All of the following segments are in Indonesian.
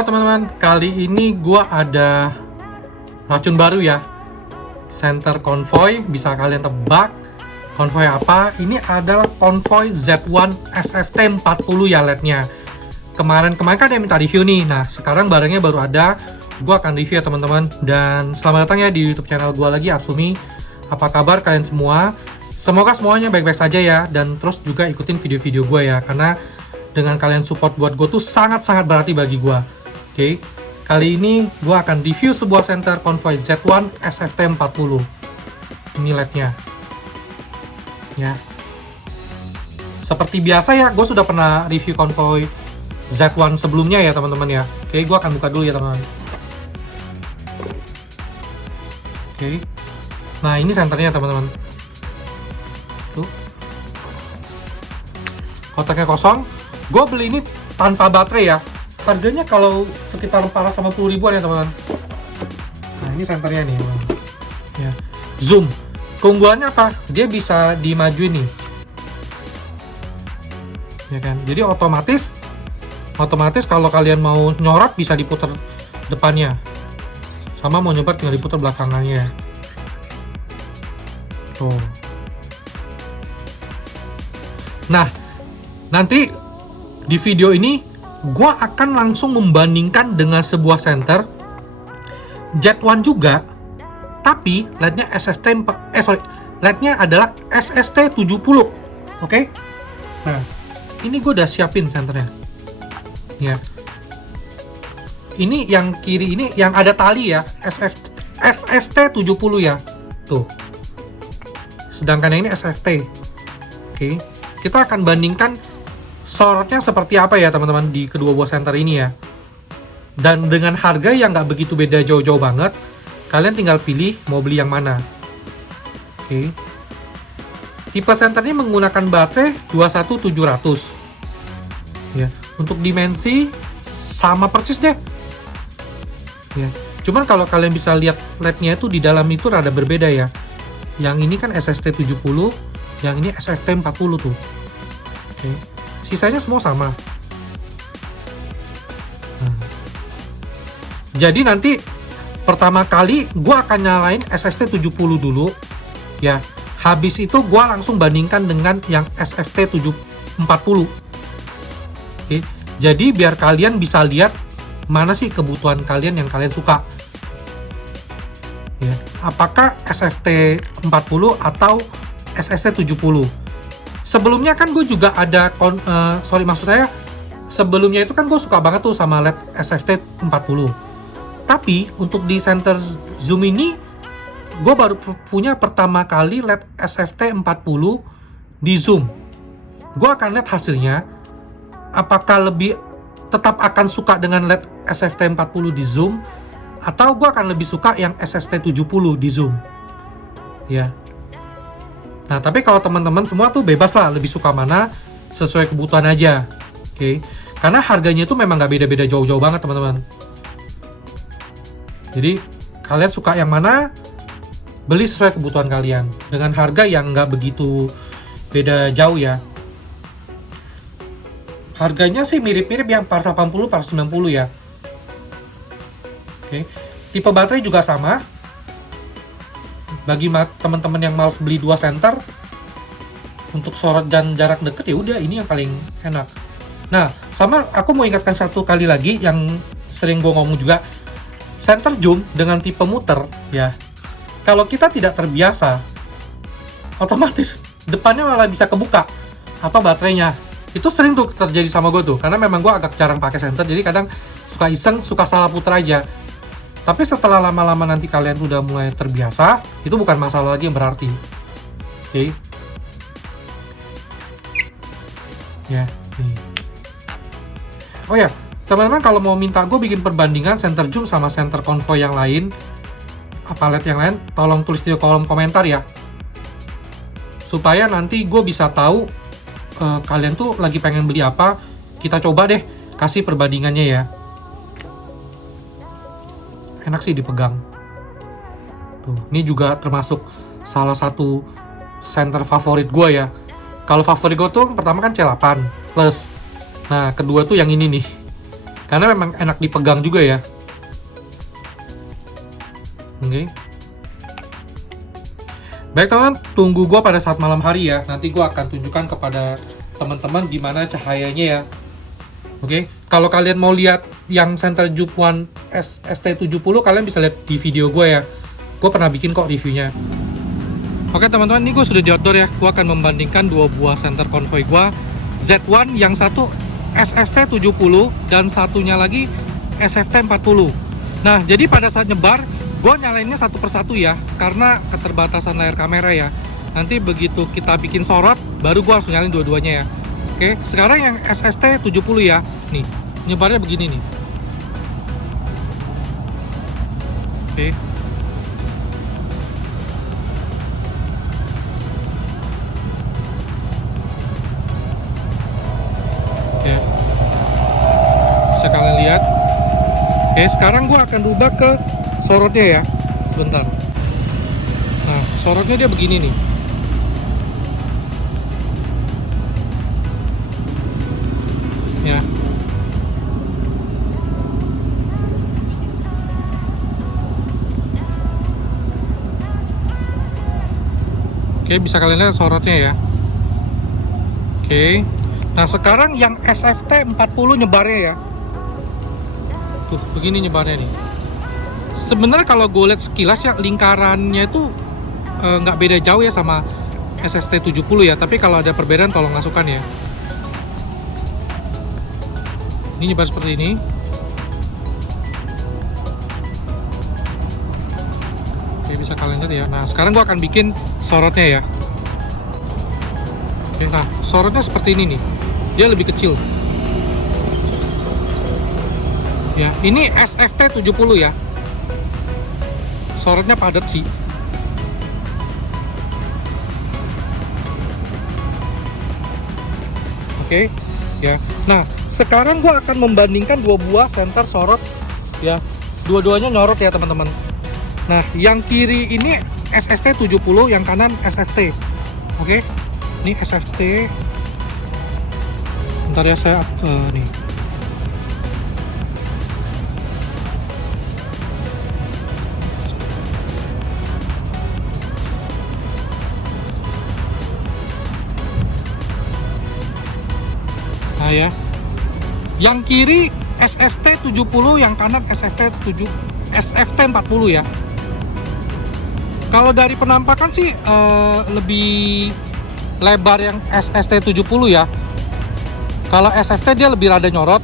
Halo teman-teman, kali ini gua ada racun baru ya. Center Convoy, bisa kalian tebak Convoy apa? Ini adalah Convoy Z1 SFT40 ya LED-nya. Kemarin kan ada yang minta review nih. Nah, sekarang barangnya baru ada. Gua akan review ya teman-teman. Dan selamat datang ya di YouTube channel gua lagi, Arsumi. Apa kabar kalian semua? Semoga semuanya baik-baik saja ya. Dan terus juga ikutin video-video gua ya, karena dengan kalian support buat gue tuh sangat-sangat berarti bagi gue. Oke, kali ini gue akan review sebuah center Convoy Z1 SFT40. Ini LED-nya. Ya. Seperti biasa ya, gue sudah pernah review Convoy Z1 sebelumnya ya teman-teman ya. Oke, gue akan buka dulu ya teman-teman. Oke. Nah, ini senternya teman-teman. Tuh. Kotaknya kosong. Gue beli ini tanpa baterai ya. Harganya kalau sekitar 450 ribuan ya teman-teman. Nah, ini senternya nih teman. Ya. Zoom. Keunggulannya apa? Dia bisa dimajuin nih. Ya kan? Jadi otomatis kalau kalian mau nyorot bisa diputar depannya. Sama mau nyoba tinggal diputar belakangnya. Tuh. Nah, nanti di video ini, gua akan langsung membandingkan dengan sebuah center Z1 juga, tapi LED-nya LED-nya adalah SST70. Oke? Nah, ini gue udah siapin senternya. Ya. Ini yang kiri ini yang ada tali ya, SST70 ya. Tuh. Sedangkan yang ini SFT. Oke. Kita akan bandingkan sorotnya seperti apa ya teman-teman di kedua buah center ini ya. Dan dengan harga yang nggak begitu beda jauh-jauh banget, kalian tinggal pilih mau beli yang mana. Oke. Tipe center ini menggunakan baterai 21700. Ya, untuk dimensi sama persis deh. Ya. Cuman kalau kalian bisa lihat LED-nya itu di dalam itu rada berbeda ya. Yang ini kan SST70, yang ini SFT40 tuh. Oke. Sisanya semua sama. Jadi nanti pertama kali gue akan nyalain SST70 dulu ya. Habis itu gue langsung bandingkan dengan yang SFT40. Oke. Jadi biar kalian bisa lihat mana sih kebutuhan kalian yang kalian suka. Ya. Apakah SFT40 atau SST70? Sebelumnya kan gue juga ada, sebelumnya itu kan gue suka banget tuh sama LED SFT40. Tapi untuk di center zoom ini, gue baru punya pertama kali LED SFT40 di zoom. Gue akan lihat hasilnya, apakah tetap akan suka dengan LED SFT40 di zoom, atau gue akan lebih suka yang SST70 di zoom. Ya. Nah, tapi kalau teman-teman semua tuh bebas lah, lebih suka mana, sesuai kebutuhan aja. Oke. Karena harganya itu memang nggak beda-beda jauh-jauh banget, teman-teman. Jadi, kalian suka yang mana, beli sesuai kebutuhan kalian. Dengan harga yang nggak begitu beda jauh ya. Harganya sih mirip-mirip yang 480, 490 ya. Oke. Tipe baterai juga sama. Bagi teman-teman yang males beli dua center untuk sorot dan jarak deket, ya udah ini yang paling enak. Nah, sama aku mau ingatkan satu kali lagi yang sering gue ngomong juga, center zoom dengan tipe muter ya, kalau kita tidak terbiasa, otomatis depannya malah bisa kebuka atau baterainya. Itu sering tuh terjadi sama gue tuh, karena memang gue agak jarang pakai center, jadi kadang suka iseng, suka salah puter aja. Tapi setelah lama-lama nanti kalian udah mulai terbiasa, itu bukan masalah lagi yang berarti. Oke. Ya, nih. Oh ya, teman-teman kalau mau minta gue bikin perbandingan center zoom sama center Convoy yang lain, apa LED yang lain, tolong tulis di kolom komentar ya. Supaya nanti gue bisa tahu kalian tuh lagi pengen beli apa, kita coba deh kasih perbandingannya ya. Enak sih dipegang. Tuh, ini juga termasuk salah satu center favorit gue ya. Kalau favorit gue tuh pertama kan C8 plus. Nah, kedua tuh yang ini nih. karena memang enak dipegang juga ya. Oke. Baik teman-teman, tunggu gua pada saat malam hari ya. Nanti gua akan tunjukkan kepada teman-teman gimana cahayanya ya. Oke, kalau kalian mau lihat yang Center Juke One ST70, kalian bisa lihat di video gue ya. Gue pernah bikin kok reviewnya. Oke teman-teman, ini gue sudah di outdoor ya. Gue akan membandingkan dua buah center convoy gue. Z1 yang satu SST70 dan satunya lagi SFT40. Nah, jadi pada saat nyebar, gue nyalainnya satu persatu ya, karena keterbatasan layar kamera ya. Nanti begitu kita bikin sorot, baru gue harus nyalain dua-duanya ya. Oke, sekarang yang SST70 ya, nih, nyebarnya begini nih. Oke. Oke. Bisa kalian lihat. Oke, sekarang gue akan rubah ke sorotnya ya. Bentar. Nah, sorotnya dia begini nih. Ya. Oke, bisa kalian lihat sorotnya ya. Oke. Nah, sekarang yang SFT40 nyebarnya ya. Tuh, begini nyebarnya nih. Sebenarnya kalau gue lihat sekilas ya, lingkarannya itu nggak beda jauh ya sama SST70 ya. Tapi kalau ada perbedaan tolong masukkan ya. Ini nyebar seperti ini. Oke, bisa kalian lihat ya. Nah, sekarang gue akan bikin sorotnya ya. Oke, nah sorotnya seperti ini nih. Dia lebih kecil. Ya, ini SFT70 ya. Sorotnya padat sih. Oke, ya. Nah, sekarang gua akan membandingkan dua buah senter sorot ya. Dua-duanya nyorot ya, teman-teman. Nah, yang kiri ini SST70, yang kanan SFT. Oke. Ini SFT. Bentar ya, saya nih. Nah ya, yang kiri SST70, yang kanan SFT40 ya. Kalau dari penampakan sih lebih lebar yang SST70 ya. Kalau SFT dia lebih rada nyorot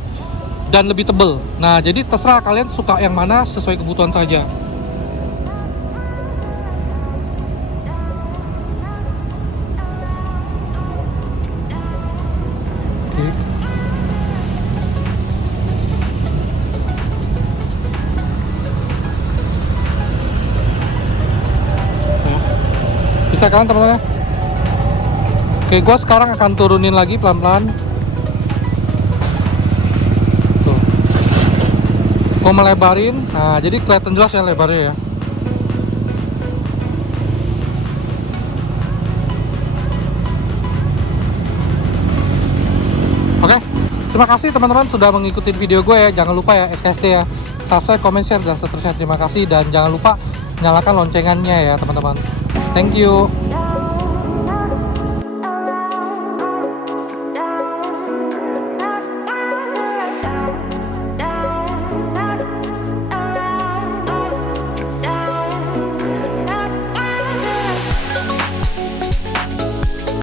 dan lebih tebel. Nah, jadi terserah kalian suka yang mana sesuai kebutuhan saja. Bisa kan teman-teman? Oke, gue sekarang akan turunin lagi pelan-pelan. Tuh, gue melebarin. Nah, jadi kelihatan jelas ya lebarnya ya. Oke, terima kasih teman-teman sudah mengikuti video gue ya. Jangan lupa ya SKSD ya, subscribe, comment, share, dan seterusnya. Terima kasih, dan jangan lupa nyalakan loncengannya ya teman-teman. Thank you.